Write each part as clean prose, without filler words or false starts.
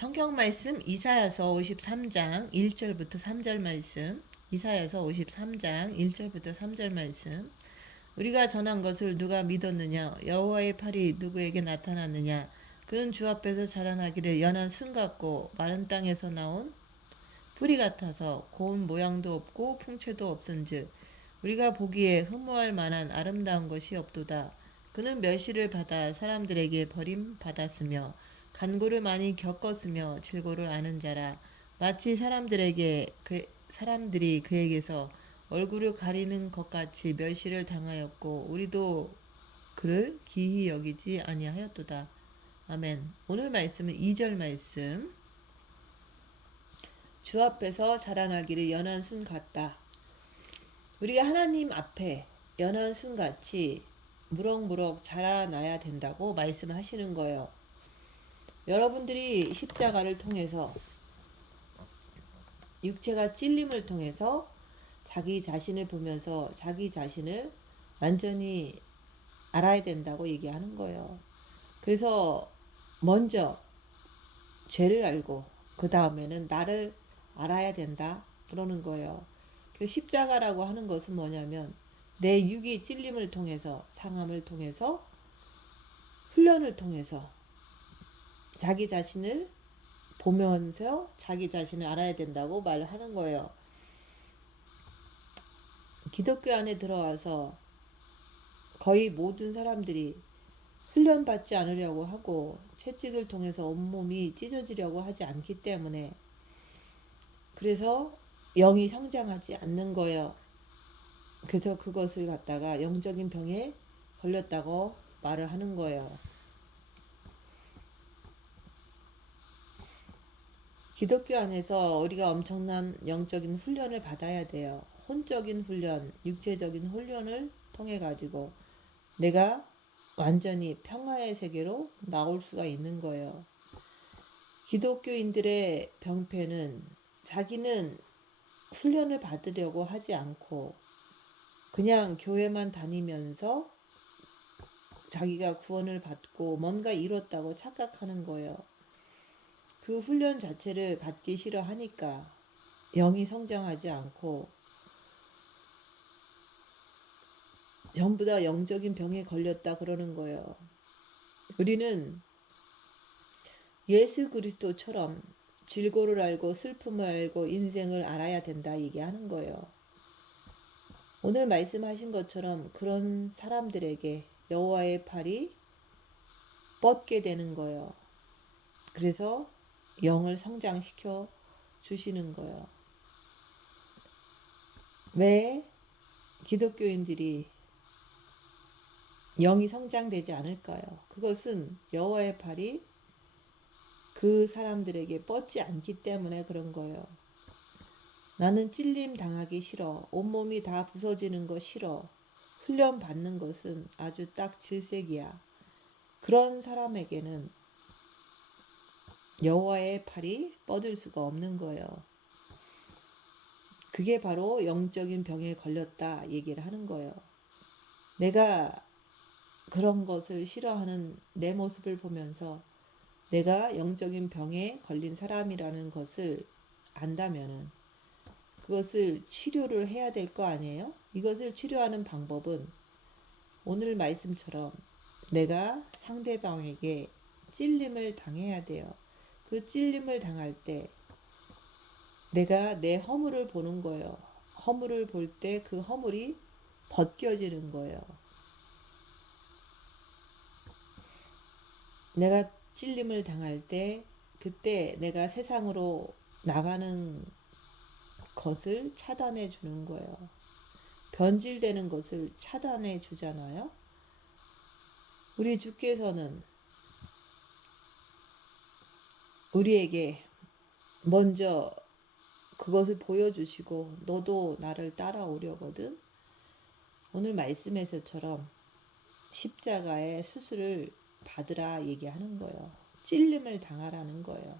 성경 말씀 이사야서 53장 1절부터 3절 말씀. 이사야서 53장 1절부터 3절 말씀. 우리가 전한 것을 누가 믿었느냐? 여호와의 팔이 누구에게 나타났느냐? 그는 주 앞에서 자라나기를 연한 순 같고 마른 땅에서 나온 뿌리 같아서 고운 모양도 없고 풍채도 없은즉 우리가 보기에 흠모할 만한 아름다운 것이 없도다. 그는 멸시를 받아 사람들에게 버림받았으며 간고를 많이 겪었으며 질고를 아는 자라. 마치 사람들이 그에게서 얼굴을 가리는 것 같이 멸시를 당하였고 우리도 그를 기히 여기지 아니하였도다. 아멘. 오늘 말씀은 2절 말씀. 주 앞에서 자라나기를 연한 순 같다. 우리가 하나님 앞에 연한 순같이 무럭무럭 자라나야 된다고 말씀하시는 거예요. 여러분들이 십자가를 통해서 육체가 찔림을 통해서 자기 자신을 보면서 자기 자신을 완전히 알아야 된다고 얘기하는 거예요. 그래서 먼저 죄를 알고 그 다음에는 나를 알아야 된다 그러는 거예요. 그 십자가라고 하는 것은 뭐냐면 내 육이 찔림을 통해서 상함을 통해서 훈련을 통해서 자기 자신을 보면서 자기 자신을 알아야 된다고 말하는 거예요. 기독교 안에 들어와서 거의 모든 사람들이 훈련받지 않으려고 하고 채찍을 통해서 온몸이 찢어지려고 하지 않기 때문에 그래서 영이 성장하지 않는 거예요. 그래서 그것을 갖다가 영적인 병에 걸렸다고 말을 하는 거예요. 기독교 안에서 우리가 엄청난 영적인 훈련을 받아야 돼요. 혼적인 훈련, 육체적인 훈련을 통해 가지고 내가 완전히 평화의 세계로 나올 수가 있는 거예요. 기독교인들의 병폐는 자기는 훈련을 받으려고 하지 않고 그냥 교회만 다니면서 자기가 구원을 받고 뭔가 이뤘다고 착각하는 거예요. 그 훈련 자체를 받기 싫어하니까 영이 성장하지 않고 전부 다 영적인 병에 걸렸다 그러는 거예요. 우리는 예수 그리스도처럼 질고를 알고 슬픔을 알고 인생을 알아야 된다 얘기하는 거예요. 오늘 말씀하신 것처럼 그런 사람들에게 여호와의 팔이 뻗게 되는 거예요. 그래서 영을 성장시켜 주시는 거예요. 왜 기독교인들이 영이 성장되지 않을까요? 그것은 여호와의 팔이 그 사람들에게 뻗지 않기 때문에 그런 거예요. 나는 찔림 당하기 싫어. 온몸이 다 부서지는 거 싫어. 훈련 받는 것은 아주 딱 질색이야. 그런 사람에게는 여호와의 팔이 뻗을 수가 없는 거예요. 그게 바로 영적인 병에 걸렸다 얘기를 하는 거예요. 내가 그런 것을 싫어하는 내 모습을 보면서 내가 영적인 병에 걸린 사람이라는 것을 안다면은 그것을 치료를 해야 될 거 아니에요? 이것을 치료하는 방법은 오늘 말씀처럼 내가 상대방에게 찔림을 당해야 돼요. 그 찔림을 당할 때 내가 내 허물을 보는 거예요. 허물을 볼 때 그 허물이 벗겨지는 거예요. 내가 찔림을 당할 때 그때 내가 세상으로 나가는 것을 차단해 주는 거예요. 변질되는 것을 차단해 주잖아요. 우리 주께서는 우리에게 먼저 그것을 보여주시고 너도 나를 따라오려거든. 오늘 말씀에서처럼 십자가의 수술을 받으라 얘기하는 거예요. 찔림을 당하라는 거예요.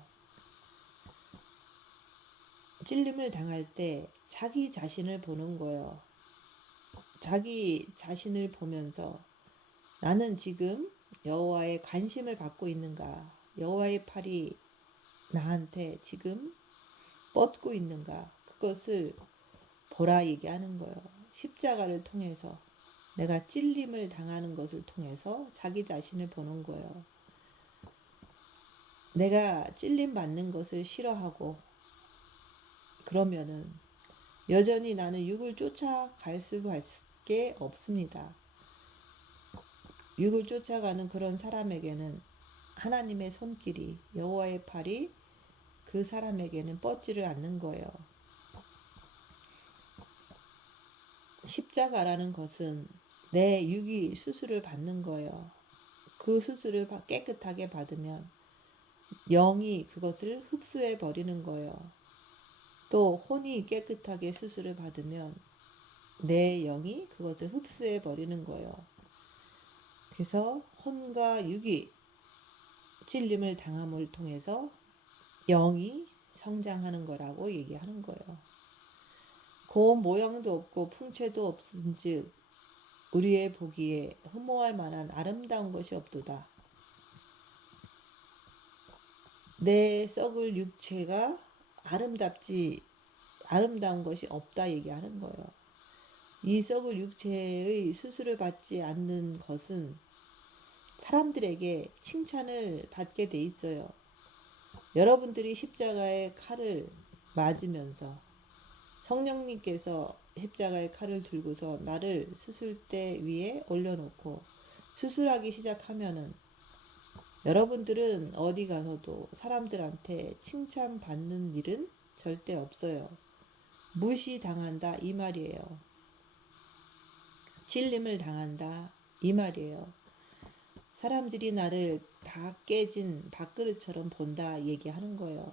찔림을 당할 때 자기 자신을 보는 거예요. 자기 자신을 보면서 나는 지금 여호와의 관심을 받고 있는가? 여호와의 팔이 나한테 지금 뻗고 있는가, 그것을 보라 얘기하는 거예요. 십자가를 통해서, 내가 찔림을 당하는 것을 통해서 자기 자신을 보는 거예요. 내가 찔림 받는 것을 싫어하고 그러면은 여전히 나는 육을 쫓아갈 수밖에 없습니다. 육을 쫓아가는 그런 사람에게는 하나님의 손길이, 여호와의 팔이 그 사람에게는 뻗지를 않는 거예요. 십자가라는 것은 내 육이 수술을 받는 거예요. 그 수술을 깨끗하게 받으면 영이 그것을 흡수해 버리는 거예요. 또 혼이 깨끗하게 수술을 받으면 내 영이 그것을 흡수해 버리는 거예요. 그래서 혼과 육이 찔림을 당함을 통해서 영이 성장하는 거라고 얘기하는 거예요. 고운 모양도 없고 풍채도 없은즉 우리의 보기에 흠모할 만한 아름다운 것이 없도다. 내 썩을 육체가 아름다운 것이 없다 얘기하는 거예요. 이 썩을 육체의 수술을 받지 않는 것은 사람들에게 칭찬을 받게 돼 있어요. 여러분들이 십자가의 칼을 맞으면서 성령님께서 십자가의 칼을 들고서 나를 수술대 위에 올려놓고 수술하기 시작하면은 여러분들은 어디 가서도 사람들한테 칭찬받는 일은 절대 없어요. 무시당한다 이 말이에요. 찔림을 당한다 이 말이에요. 사람들이 나를 다 깨진 밥그릇처럼 본다 얘기하는 거예요.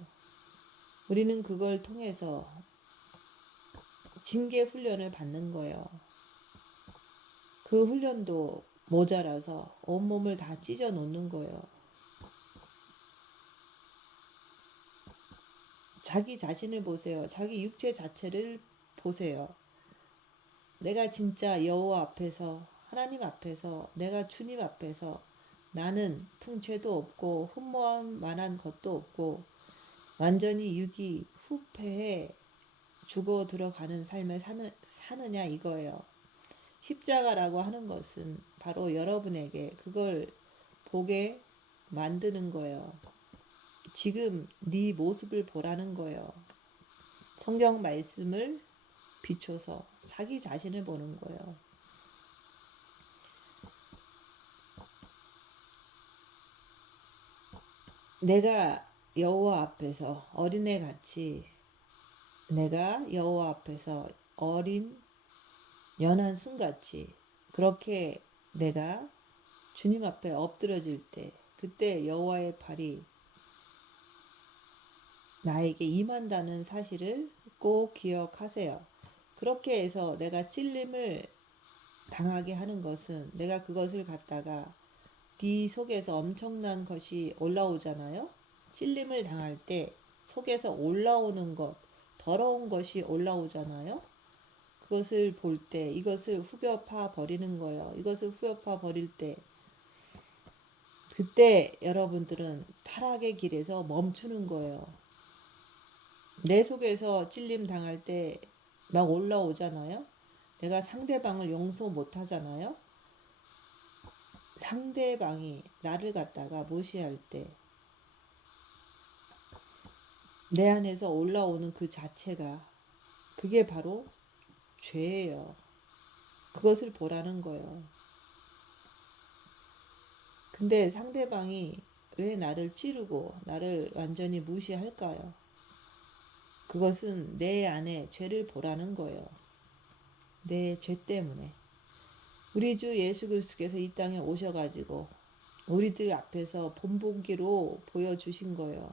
우리는 그걸 통해서 징계 훈련을 받는 거예요. 그 훈련도 모자라서 온몸을 다 찢어 놓는 거예요. 자기 자신을 보세요. 자기 육체 자체를 보세요. 내가 진짜 여호와 앞에서, 하나님 앞에서, 내가 주님 앞에서 나는 풍채도 없고 흠모할 만한 것도 없고 완전히 육이 후패해 죽어 들어가는 삶을 사느냐 이거예요. 십자가라고 하는 것은 바로 여러분에게 그걸 보게 만드는 거예요. 지금 네 모습을 보라는 거예요. 성경 말씀을 비춰서 자기 자신을 보는 거예요. 내가 여호와 앞에서 어린애 같이, 내가 여호와 앞에서 어린 연한 순같이 그렇게 내가 주님 앞에 엎드려질 때, 그때 여호와의 팔이 나에게 임한다는 사실을 꼭 기억하세요. 그렇게 해서 내가 찔림을 당하게 하는 것은 내가 그것을 갖다가 네 속에서 엄청난 것이 올라오잖아요. 찔림을 당할 때 속에서 올라오는 것, 더러운 것이 올라오잖아요. 그것을 볼 때 이것을 후벼파 버리는 거예요. 이것을 후벼파 버릴 때 그때 여러분들은 타락의 길에서 멈추는 거예요. 내 속에서 찔림 당할 때 막 올라오잖아요. 내가 상대방을 용서 못 하잖아요. 상대방이 나를 갖다가 무시할 때 내 안에서 올라오는 그 자체가 그게 바로 죄예요. 그것을 보라는 거예요. 근데 상대방이 왜 나를 찌르고 나를 완전히 무시할까요? 그것은 내 안에 죄를 보라는 거예요. 내 죄 때문에. 우리 주 예수 그리스도께서 이 땅에 오셔가지고 우리들 앞에서 본보기로 보여주신 거예요.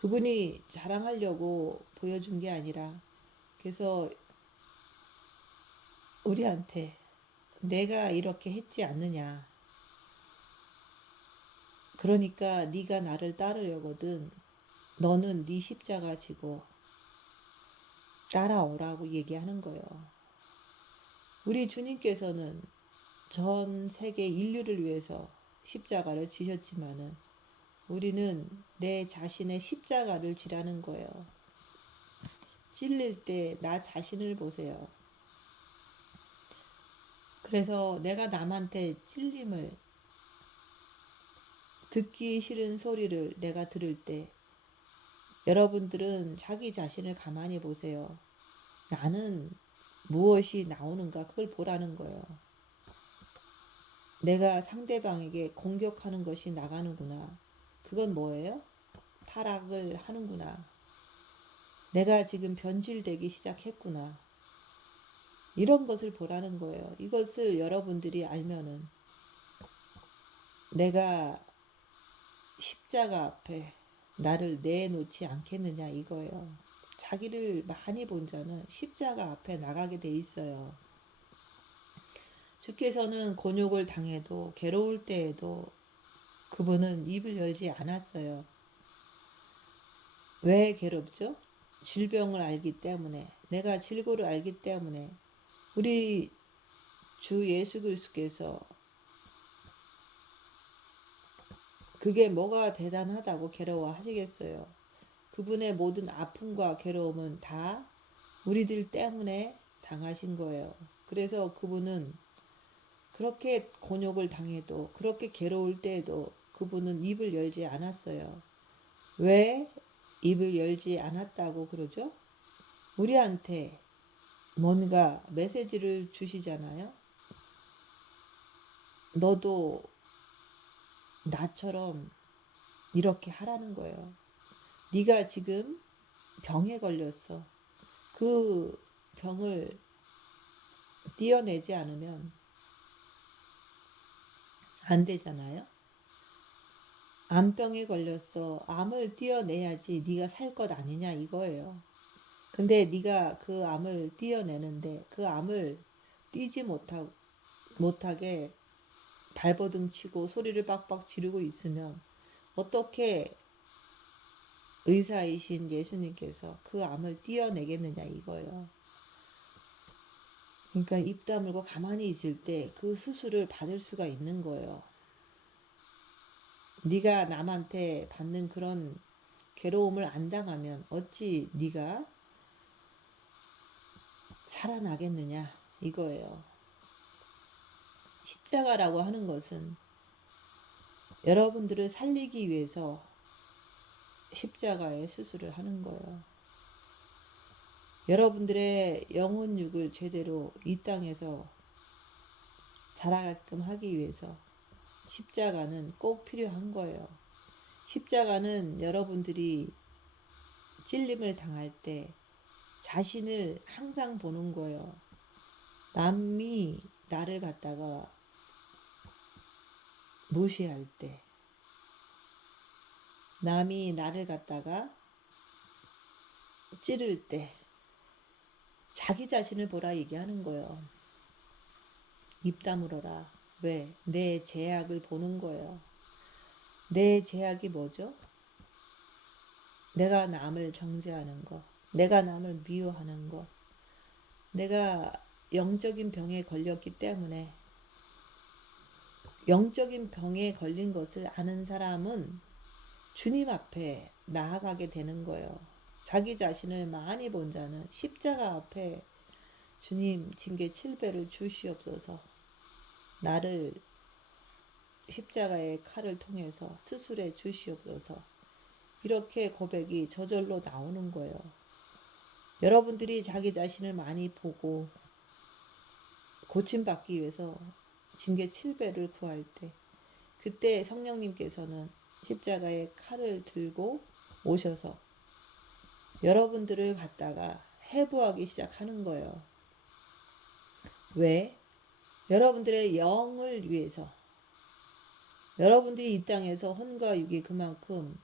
그분이 자랑하려고 보여준 게 아니라, 그래서 우리한테 내가 이렇게 했지 않느냐. 그러니까 네가 나를 따르려거든 너는 네 십자가 지고 따라오라고 얘기하는 거예요. 우리 주님께서는 전 세계 인류를 위해서 십자가를 지셨지만은 우리는 내 자신의 십자가를 지라는 거예요. 찔릴 때 나 자신을 보세요. 그래서 내가 남한테 찔림을, 듣기 싫은 소리를 내가 들을 때 여러분들은 자기 자신을 가만히 보세요. 나는 무엇이 나오는가 그걸 보라는 거예요. 내가 상대방에게 공격하는 것이 나가는구나. 그건 뭐예요? 타락을 하는구나. 내가 지금 변질되기 시작했구나. 이런 것을 보라는 거예요. 이것을 여러분들이 알면은 내가 십자가 앞에 나를 내놓지 않겠느냐 이거예요. 자기를 많이 본 자는 십자가 앞에 나가게 돼 있어요. 주께서는 곤욕을 당해도 괴로울 때에도 그분은 입을 열지 않았어요. 왜 괴롭죠? 질병을 알기 때문에, 내가 질고를 알기 때문에. 우리 주 예수 그리스도께서 그게 뭐가 대단하다고 괴로워하시겠어요? 그분의 모든 아픔과 괴로움은 다 우리들 때문에 당하신 거예요. 그래서 그분은 그렇게 곤욕을 당해도, 그렇게 괴로울 때에도 그분은 입을 열지 않았어요. 왜 입을 열지 않았다고 그러죠? 우리한테 뭔가 메시지를 주시잖아요. 너도 나처럼 이렇게 하라는 거예요. 네가 지금 병에 걸렸어. 그 병을 떼어내지 않으면 안 되잖아요. 암병에 걸렸어. 암을 떼어내야지 네가 살 것 아니냐 이거예요. 근데 네가 그 암을 떼어내는데 그 암을 떼지 못하게 발버둥 치고 소리를 빡빡 지르고 있으면 어떻게 의사이신 예수님께서 그 암을 떼어내겠느냐 이거예요. 그러니까 입 다물고 가만히 있을 때 그 수술을 받을 수가 있는 거예요. 네가 남한테 받는 그런 괴로움을 안 당하면 어찌 네가 살아나겠느냐 이거예요. 십자가라고 하는 것은 여러분들을 살리기 위해서 십자가의 수술을 하는 거예요. 여러분들의 영혼육을 제대로 이 땅에서 자라게끔 하기 위해서 십자가는 꼭 필요한 거예요. 십자가는 여러분들이 찔림을 당할 때 자신을 항상 보는 거예요. 남이 나를 갖다가 무시할 때, 남이 나를 갖다가 찌를 때 자기 자신을 보라 얘기하는 거예요. 입 다물어라. 왜? 내 죄악을 보는 거예요. 내 죄악이 뭐죠? 내가 남을 정죄하는 거, 내가 남을 미워하는 거, 내가 영적인 병에 걸렸기 때문에 영적인 병에 걸린 것을 아는 사람은 주님 앞에 나아가게 되는 거예요. 자기 자신을 많이 본 자는 십자가 앞에 주님 징계 7배를 주시옵소서. 나를 십자가의 칼을 통해서 수술해 주시옵소서. 이렇게 고백이 저절로 나오는 거예요. 여러분들이 자기 자신을 많이 보고 고침받기 위해서 징계 7배를 구할 때 그때 성령님께서는 십자가의 칼을 들고 오셔서 여러분들을 갖다가 해부하기 시작하는 거예요. 왜? 여러분들의 영을 위해서. 여러분들이 이 땅에서 혼과 육이 그만큼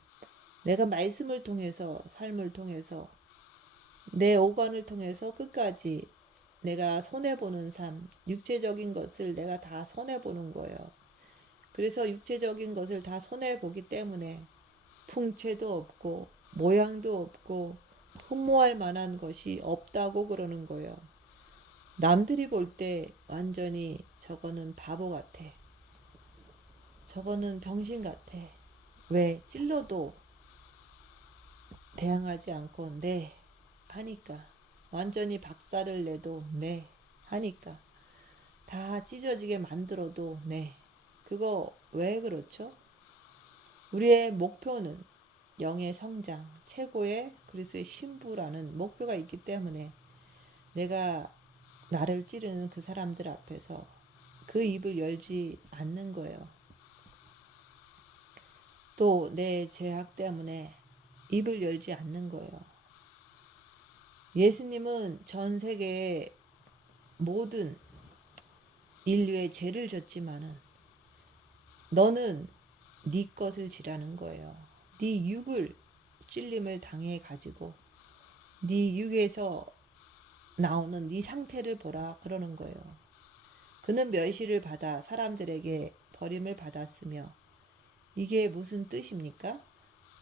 내가 말씀을 통해서, 삶을 통해서, 내 오관을 통해서 끝까지 내가 손해보는 삶, 육체적인 것을 내가 다 손해보는 거예요. 그래서 육체적인 것을 다 손해보기 때문에 풍채도 없고 모양도 없고 흠모할 만한 것이 없다고 그러는 거예요. 남들이 볼 때 완전히 저거는 바보 같아. 저거는 병신 같아. 왜 찔러도 대항하지 않고 네 하니까, 완전히 박살을 내도 네 하니까, 다 찢어지게 만들어도 네. 그거 왜 그렇죠? 우리의 목표는 영의 성장, 최고의 그리스도의 신부라는 목표가 있기 때문에 내가 나를 찌르는 그 사람들 앞에서 그 입을 열지 않는 거예요. 또 내 죄악 때문에 입을 열지 않는 거예요. 예수님은 전 세계의 모든 인류의 죄를 졌지만은 너는 네 것을 지라는 거예요. 네 육을 찔림을 당해 가지고 네 육에서 나오는 네 상태를 보라 그러는 거예요. 그는 멸시를 받아 사람들에게 버림을 받았으며, 이게 무슨 뜻입니까?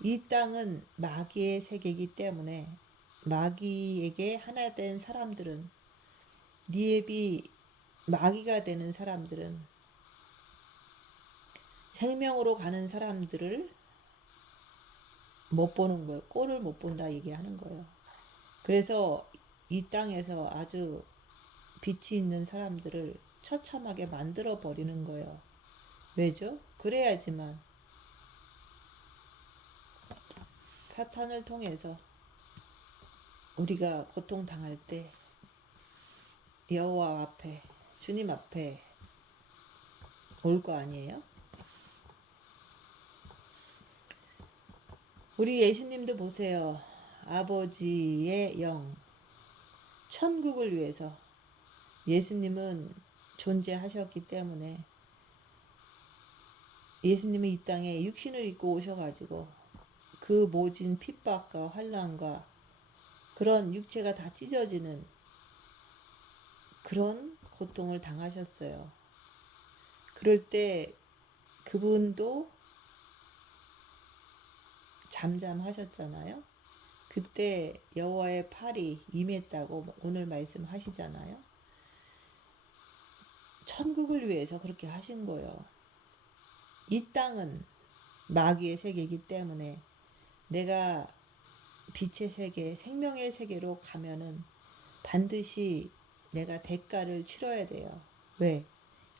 이 땅은 마귀의 세계이기 때문에 마귀에게 하나 된 사람들은, 니앱이 마귀가 되는 사람들은 생명으로 가는 사람들을 못 보는 거예요. 꼴을 못 본다 얘기하는 거예요. 그래서 이 땅에서 아주 빛이 있는 사람들을 처참하게 만들어 버리는 거예요. 왜죠? 그래야지만 사탄을 통해서 우리가 고통당할 때 여호와 앞에, 주님 앞에 올 거 아니에요? 우리 예수님도 보세요. 아버지의 영, 천국을 위해서 예수님은 존재하셨기 때문에 예수님은 이 땅에 육신을 입고 오셔가지고 그 모진 핍박과 환난과 그런 육체가 다 찢어지는 그런 고통을 당하셨어요. 그럴 때 그분도 잠잠하셨잖아요. 그때 여호와의 팔이 임했다고 오늘 말씀하시잖아요. 천국을 위해서 그렇게 하신 거예요. 이 땅은 마귀의 세계이기 때문에 내가 빛의 세계, 생명의 세계로 가면은 반드시 내가 대가를 치러야 돼요. 왜?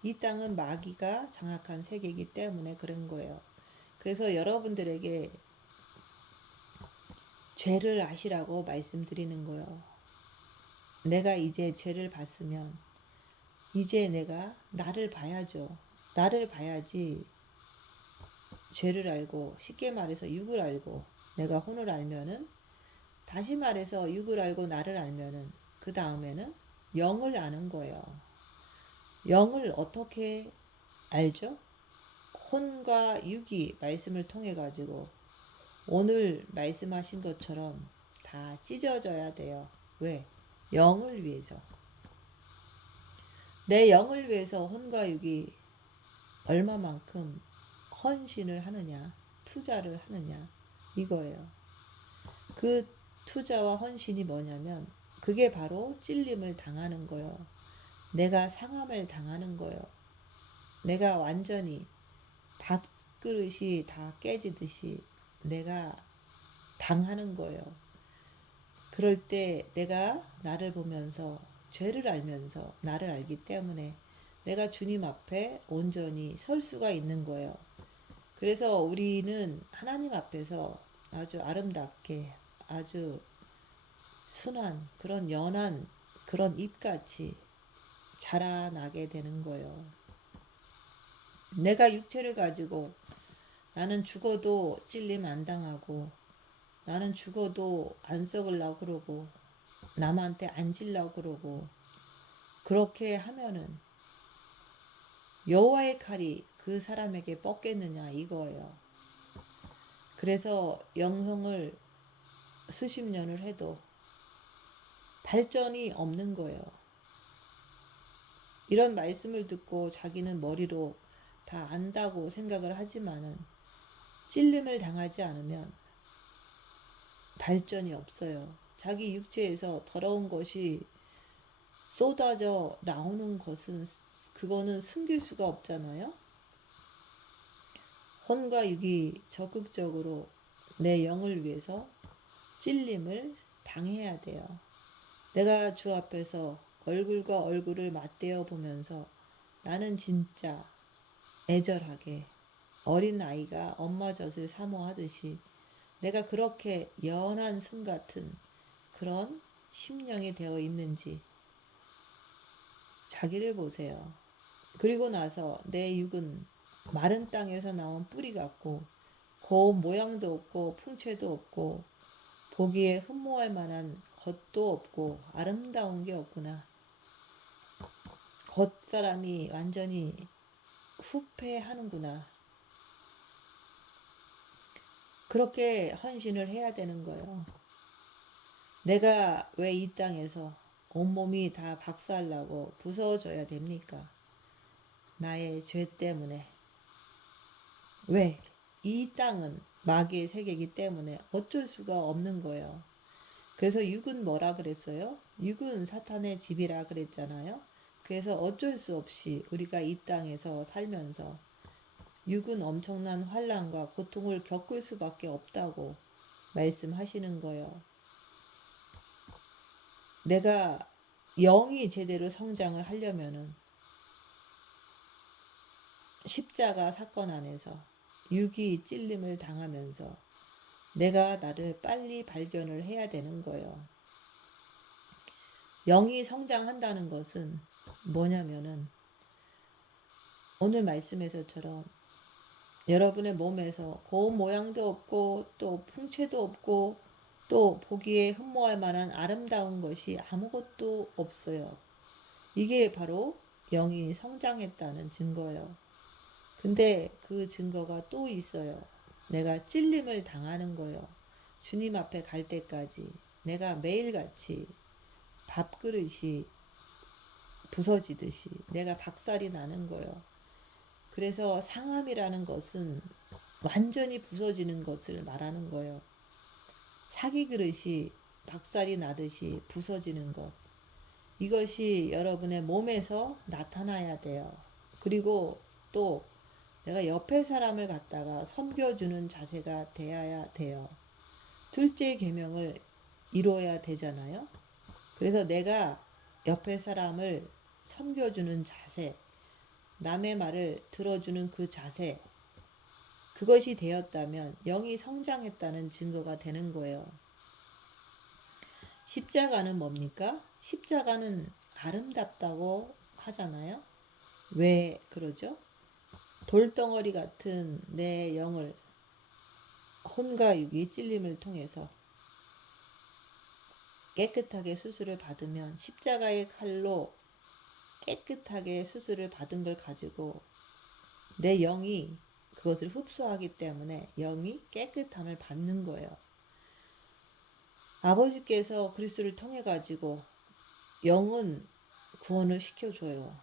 이 땅은 마귀가 장악한 세계이기 때문에 그런 거예요. 그래서 여러분들에게 죄를 아시라고 말씀드리는 거예요. 내가 이제 죄를 봤으면 이제 내가 나를 봐야죠. 나를 봐야지 죄를 알고, 쉽게 말해서 육을 알고 내가 혼을 알면은, 다시 말해서 육을 알고 나를 알면은 그 다음에는 영을 아는 거예요. 영을 어떻게 알죠? 혼과 육이 말씀을 통해 가지고 오늘 말씀하신 것처럼 다 찢어져야 돼요. 왜? 영을 위해서. 내 영을 위해서 혼과 육이 얼마만큼 헌신을 하느냐, 투자를 하느냐, 이거예요. 그 투자와 헌신이 뭐냐면 그게 바로 찔림을 당하는 거예요. 내가 상함을 당하는 거예요. 내가 완전히 밥그릇이 다 깨지듯이 내가 당하는 거예요. 그럴 때 내가 나를 보면서, 죄를 알면서 나를 알기 때문에 내가 주님 앞에 온전히 설 수가 있는 거예요. 그래서 우리는 하나님 앞에서 아주 아름답게, 아주 순한, 그런 연한 그런 잎같이 자라나게 되는 거예요. 내가 육체를 가지고 나는 죽어도 찔림 안 당하고, 나는 죽어도 안 썩으려고 그러고, 남한테 안 질려고 그러고, 그렇게 하면은 여호와의 칼이 그 사람에게 뻗겠느냐 이거예요. 그래서 영성을 수십 년을 해도 발전이 없는 거예요. 이런 말씀을 듣고 자기는 머리로 다 안다고 생각을 하지만은 찔림을 당하지 않으면 발전이 없어요. 자기 육체에서 더러운 것이 쏟아져 나오는 것은, 그거는 숨길 수가 없잖아요. 혼과 육이 적극적으로 내 영을 위해서 찔림을 당해야 돼요. 내가 주 앞에서 얼굴과 얼굴을 맞대어 보면서 나는 진짜 애절하게 어린 아이가 엄마 젖을 사모하듯이 내가 그렇게 연한 순 같은 그런 심령이 되어 있는지 자기를 보세요. 그리고 나서 내 육은 마른 땅에서 나온 뿌리 같고 고운 모양도 없고 풍채도 없고 보기에 흠모할 만한 것도 없고 아름다운 게 없구나. 겉사람이 완전히 후패하는구나. 그렇게 헌신을 해야 되는 거예요. 내가 왜 이 땅에서 온몸이 다 박살나고 부서져야 됩니까? 나의 죄 때문에. 왜? 이 땅은 마귀의 세계이기 때문에 어쩔 수가 없는 거예요. 그래서 육은 뭐라 그랬어요? 육은 사탄의 집이라 그랬잖아요. 그래서 어쩔 수 없이 우리가 이 땅에서 살면서 육은 엄청난 환난과 고통을 겪을 수밖에 없다고 말씀하시는 거예요. 내가 영이 제대로 성장을 하려면은 십자가 사건 안에서 육이 찔림을 당하면서 내가 나를 빨리 발견을 해야 되는 거예요. 영이 성장한다는 것은 뭐냐면은 오늘 말씀에서처럼 여러분의 몸에서 고운 모양도 없고 또 풍채도 없고 또 보기에 흠모할 만한 아름다운 것이 아무것도 없어요. 이게 바로 영이 성장했다는 증거예요. 근데 그 증거가 또 있어요. 내가 찔림을 당하는 거예요. 주님 앞에 갈 때까지 내가 매일같이 밥그릇이 부서지듯이 내가 박살이 나는 거예요. 그래서 상함이라는 것은 완전히 부서지는 것을 말하는 거예요. 사기 그릇이 박살이 나듯이 부서지는 것. 이것이 여러분의 몸에서 나타나야 돼요. 그리고 또 내가 옆에 사람을 갖다가 섬겨주는 자세가 되어야 돼요. 둘째 계명을 이루어야 되잖아요. 그래서 내가 옆에 사람을 섬겨주는 자세, 남의 말을 들어주는 그 자세, 그것이 되었다면 영이 성장했다는 증거가 되는 거예요. 십자가는 뭡니까? 십자가는 아름답다고 하잖아요. 왜 그러죠? 돌덩어리 같은 내 영을 혼과 육이 찔림을 통해서 깨끗하게 수술을 받으면 십자가의 칼로 깨끗하게 수술을 받은 걸 가지고 내 영이 그것을 흡수하기 때문에 영이 깨끗함을 받는 거예요. 아버지께서 그리스도를 통해 가지고 영은 구원을 시켜줘요.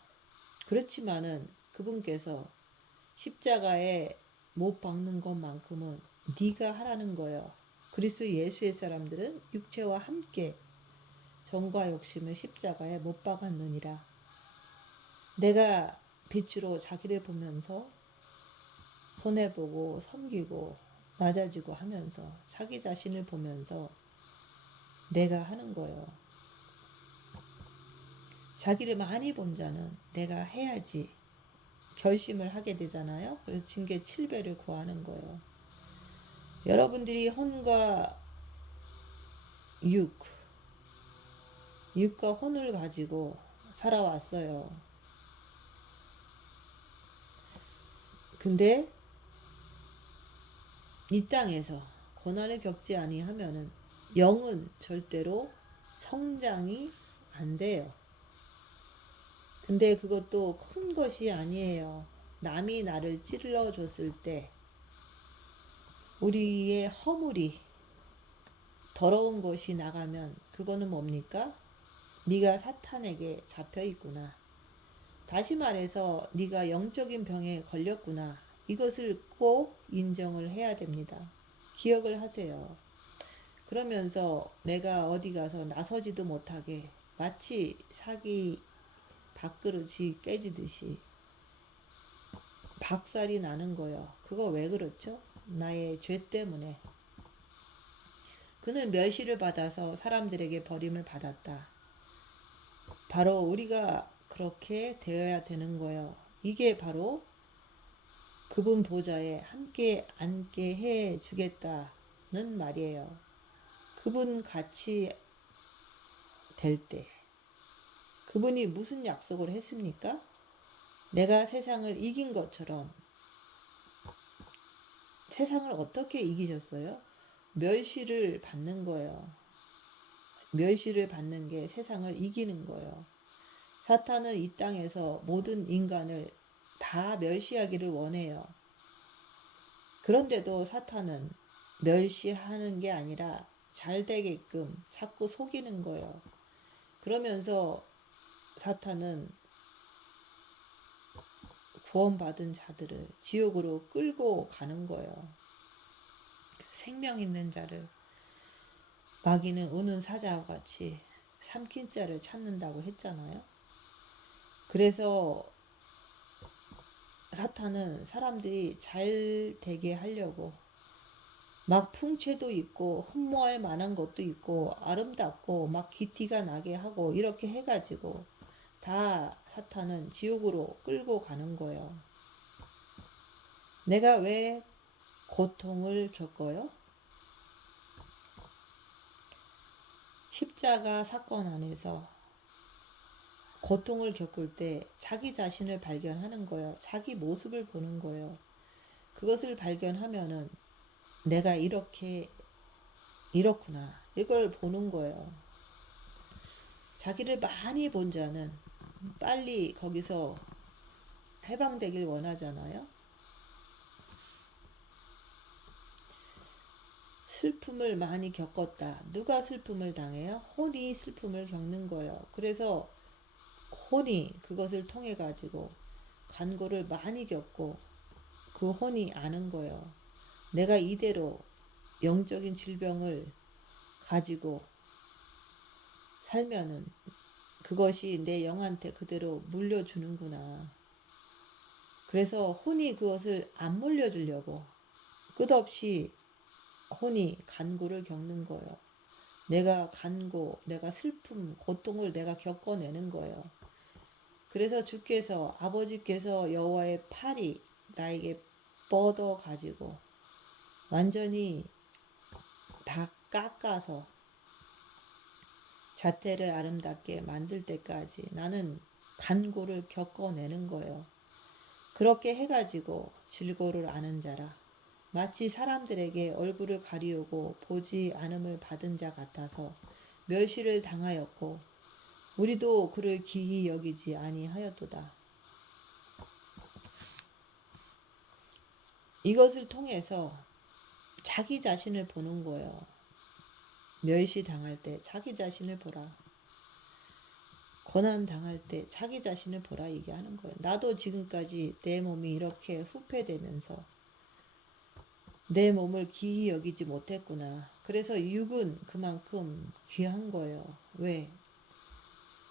그렇지만은 그분께서 십자가에 못 박는 것만큼은 네가 하라는 거예요. 그리스도 예수의 사람들은 육체와 함께 정과 욕심을 십자가에 못 박았느니라. 내가 빛으로 자기를 보면서 손해보고 섬기고 낮아지고 하면서 자기 자신을 보면서 내가 하는 거예요. 자기를 많이 본 자는 내가 해야지 결심을 하게 되잖아요. 그래서 징계 7배를 구하는 거예요. 여러분들이 혼과 육과 혼을 가지고 살아왔어요. 근데 이 땅에서 고난을 겪지 아니하면은 영은 절대로 성장이 안 돼요. 근데 그것도 큰 것이 아니에요. 남이 나를 찔러줬을 때 우리의 허물이 더러운 것이 나가면 그거는 뭡니까? 네가 사탄에게 잡혀 있구나. 다시 말해서 네가 영적인 병에 걸렸구나. 이것을 꼭 인정을 해야 됩니다. 기억을 하세요. 그러면서 내가 어디 가서 나서지도 못하게 마치 사기 밥그릇이 깨지듯이 박살이 나는 거예요. 그거 왜 그렇죠? 나의 죄 때문에. 그는 멸시를 받아서 사람들에게 버림을 받았다. 바로 우리가 그렇게 되어야 되는 거예요. 이게 바로 그분 보좌에 함께 앉게 해 주겠다는 말이에요. 그분 같이 될 때. 그분이 무슨 약속을 했습니까? 내가 세상을 이긴 것처럼. 세상을 어떻게 이기셨어요? 멸시를 받는 거예요. 멸시를 받는 게 세상을 이기는 거예요. 사탄은 이 땅에서 모든 인간을 다 멸시하기를 원해요. 그런데도 사탄은 멸시하는 게 아니라 잘 되게끔 자꾸 속이는 거예요. 그러면서 사탄은 구원받은 자들을 지옥으로 끌고 가는 거예요. 생명 있는 자를. 마귀는 우는 사자와 같이 삼킨 자를 찾는다고 했잖아요. 그래서 사탄은 사람들이 잘 되게 하려고 막 풍채도 있고 흠모할 만한 것도 있고 아름답고 막 기티가 나게 하고 이렇게 해가지고 다 사탄은 지옥으로 끌고 가는 거예요. 내가 왜 고통을 겪어요? 십자가 사건 안에서 고통을 겪을 때 자기 자신을 발견하는 거예요. 자기 모습을 보는 거예요. 그것을 발견하면은 내가 이렇구나. 이걸 보는 거예요. 자기를 많이 본 자는 빨리 거기서 해방되길 원하잖아요. 슬픔을 많이 겪었다. 누가 슬픔을 당해요? 혼이 슬픔을 겪는 거예요. 그래서 혼이 그것을 통해 가지고 간고를 많이 겪고 그 혼이 아는 거예요. 내가 이대로 영적인 질병을 가지고 살면은 그것이 내 영한테 그대로 물려주는구나. 그래서 혼이 그것을 안 물려주려고 끝없이 혼이 간고를 겪는 거예요. 내가 간고, 내가 슬픔, 고통을 내가 겪어내는 거예요. 그래서 주께서 아버지께서 여호와의 팔이 나에게 뻗어 가지고 완전히 다 깎아서 자태를 아름답게 만들 때까지 나는 간고를 겪어내는 거예요. 그렇게 해가지고 질고를 아는 자라. 마치 사람들에게 얼굴을 가리우고 보지 않음을 받은 자 같아서 멸시를 당하였고 우리도 그를 기히 여기지 아니하였도다. 이것을 통해서 자기 자신을 보는 거예요. 멸시 당할 때 자기 자신을 보라. 고난 당할 때 자기 자신을 보라 얘기하는 거예요. 나도 지금까지 내 몸이 이렇게 후패되면서 내 몸을 기히 여기지 못했구나. 그래서 육은 그만큼 귀한 거예요. 왜?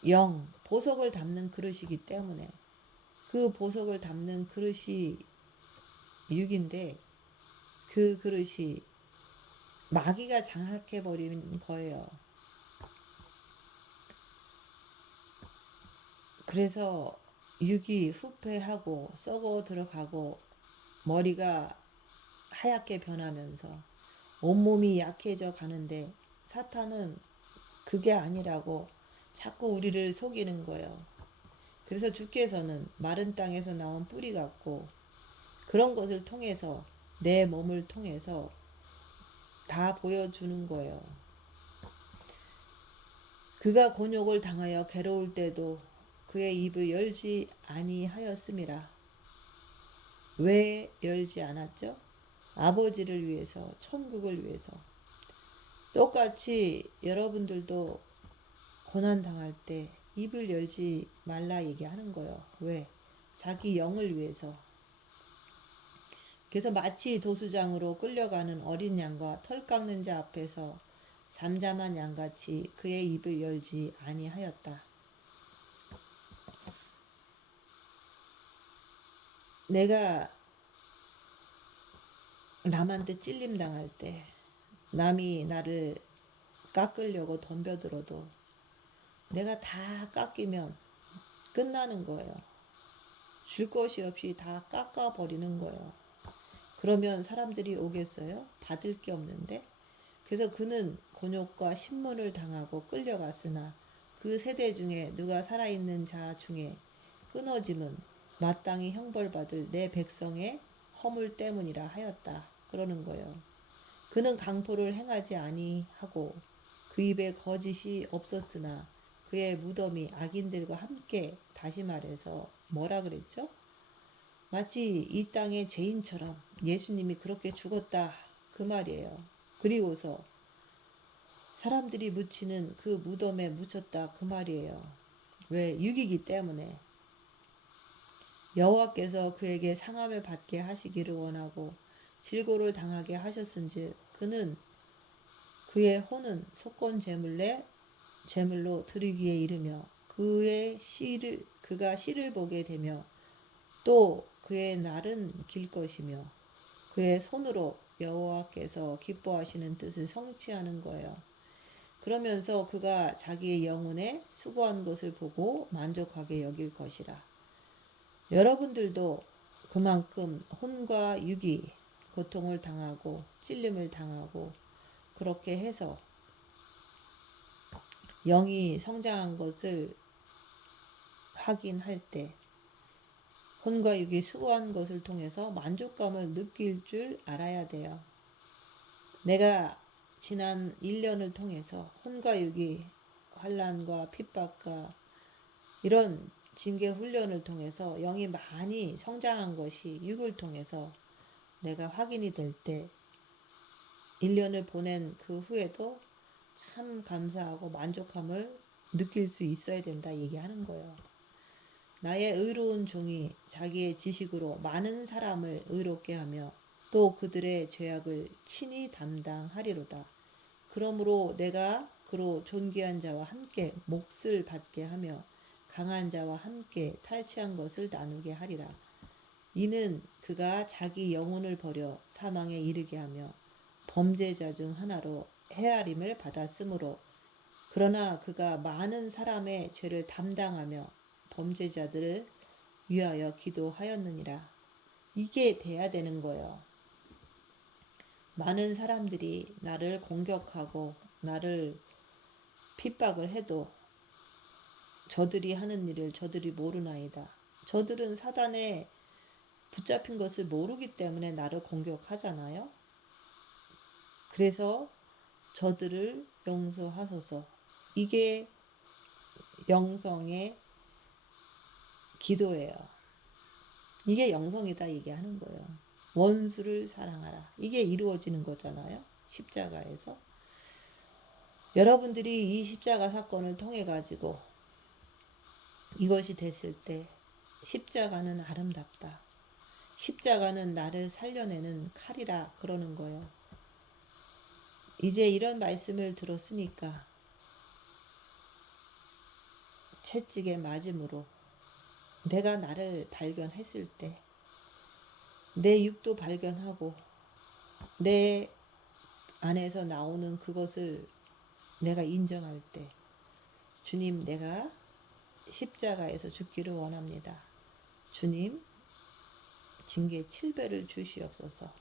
영, 보석을 담는 그릇이기 때문에. 그 보석을 담는 그릇이 육인데 그 그릇이 마귀가 장악해버린 거예요. 그래서 육이 후패하고 썩어 들어가고 머리가 하얗게 변하면서 온몸이 약해져 가는데 사탄은 그게 아니라고 자꾸 우리를 속이는 거예요. 그래서 주께서는 마른 땅에서 나온 뿌리 같고 그런 것을 통해서 내 몸을 통해서 다 보여주는 거예요. 그가 곤욕을 당하여 괴로울 때도 그의 입을 열지 아니하였음이라. 왜 열지 않았죠? 아버지를 위해서, 천국을 위해서. 똑같이 여러분들도 고난당할 때 입을 열지 말라 얘기하는 거예요. 왜? 자기 영을 위해서. 그래서 마치 도수장으로 끌려가는 어린 양과 털 깎는 자 앞에서 잠잠한 양같이 그의 입을 열지 아니하였다. 내가 남한테 찔림 당할 때, 남이 나를 깎으려고 덤벼들어도 내가 다 깎이면 끝나는 거예요. 줄 것이 없이 다 깎아버리는 거예요. 그러면 사람들이 오겠어요? 받을 게 없는데. 그래서 그는 곤욕과 신문을 당하고 끌려갔으나 그 세대 중에 누가 살아있는 자 중에 끊어짐은 마땅히 형벌받을 내 백성의 허물 때문이라 하였다. 그러는 거예요. 그는 강포를 행하지 아니하고 그 입에 거짓이 없었으나 그의 무덤이 악인들과 함께, 다시 말해서 뭐라 그랬죠? 마치 이 땅의 죄인처럼 예수님이 그렇게 죽었다 그 말이에요. 그리고서 사람들이 묻히는 그 무덤에 묻혔다 그 말이에요. 왜? 육이기 때문에. 여호와께서 그에게 상함을 받게 하시기를 원하고 질고를 당하게 하셨은즉 그는 그의 혼은 속건 제물로 드리기에 이르며 그가 씨를 보게 되며 또 그의 날은 길 것이며 그의 손으로 여호와께서 기뻐하시는 뜻을 성취하는 거예요. 그러면서 그가 자기의 영혼에 수고한 것을 보고 만족하게 여길 것이라. 여러분들도 그만큼 혼과 육이 고통을 당하고 찔림을 당하고 그렇게 해서 영이 성장한 것을 확인할 때 혼과 육이 수고한 것을 통해서 만족감을 느낄 줄 알아야 돼요. 내가 지난 1년을 통해서 혼과 육이 환난과 핍박과 이런 징계 훈련을 통해서 영이 많이 성장한 것이 육을 통해서 내가 확인이 될 때 1년을 보낸 그 후에도 참 감사하고 만족함을 느낄 수 있어야 된다 얘기하는 거예요. 나의 의로운 종이 자기의 지식으로 많은 사람을 의롭게 하며 또 그들의 죄악을 친히 담당하리로다. 그러므로 내가 그로 존귀한 자와 함께 몫을 받게 하며 강한 자와 함께 탈취한 것을 나누게 하리라. 이는 그가 자기 영혼을 버려 사망에 이르게 하며 범죄자 중 하나로 헤아림을 받았으므로, 그러나 그가 많은 사람의 죄를 담당하며 범죄자들을 위하여 기도하였느니라. 이게 돼야 되는 거예요. 많은 사람들이 나를 공격하고 나를 핍박을 해도 저들이 하는 일을 저들이 모르나이다. 저들은 사단에 붙잡힌 것을 모르기 때문에 나를 공격하잖아요. 그래서 저들을 용서하소서. 이게 영성의 기도예요. 이게 영성이다 얘기하는 거예요. 원수를 사랑하라. 이게 이루어지는 거잖아요. 십자가에서. 여러분들이 이 십자가 사건을 통해 가지고 이것이 됐을 때 십자가는 아름답다. 십자가는 나를 살려내는 칼이라 그러는 거예요. 이제 이런 말씀을 들었으니까 채찍에 맞음으로 내가 나를 발견했을 때 내 육도 발견하고 내 안에서 나오는 그것을 내가 인정할 때 주님, 내가 십자가에서 죽기를 원합니다. 주님, 징계 7배를 주시옵소서.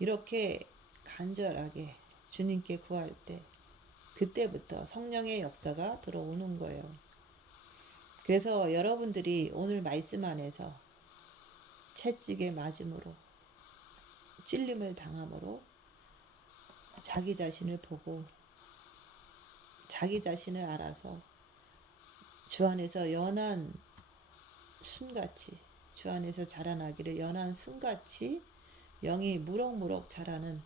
이렇게 간절하게 주님께 구할 때 그때부터 성령의 역사가 들어오는 거예요. 그래서 여러분들이 오늘 말씀 안에서 채찍에 맞음으로 찔림을 당함으로 자기 자신을 보고 자기 자신을 알아서 주 안에서 연한 순같이, 주 안에서 자라나기를 연한 순같이 영이 무럭무럭 자라는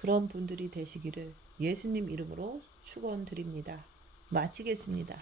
그런 분들이 되시기를 예수님 이름으로 축원드립니다. 마치겠습니다.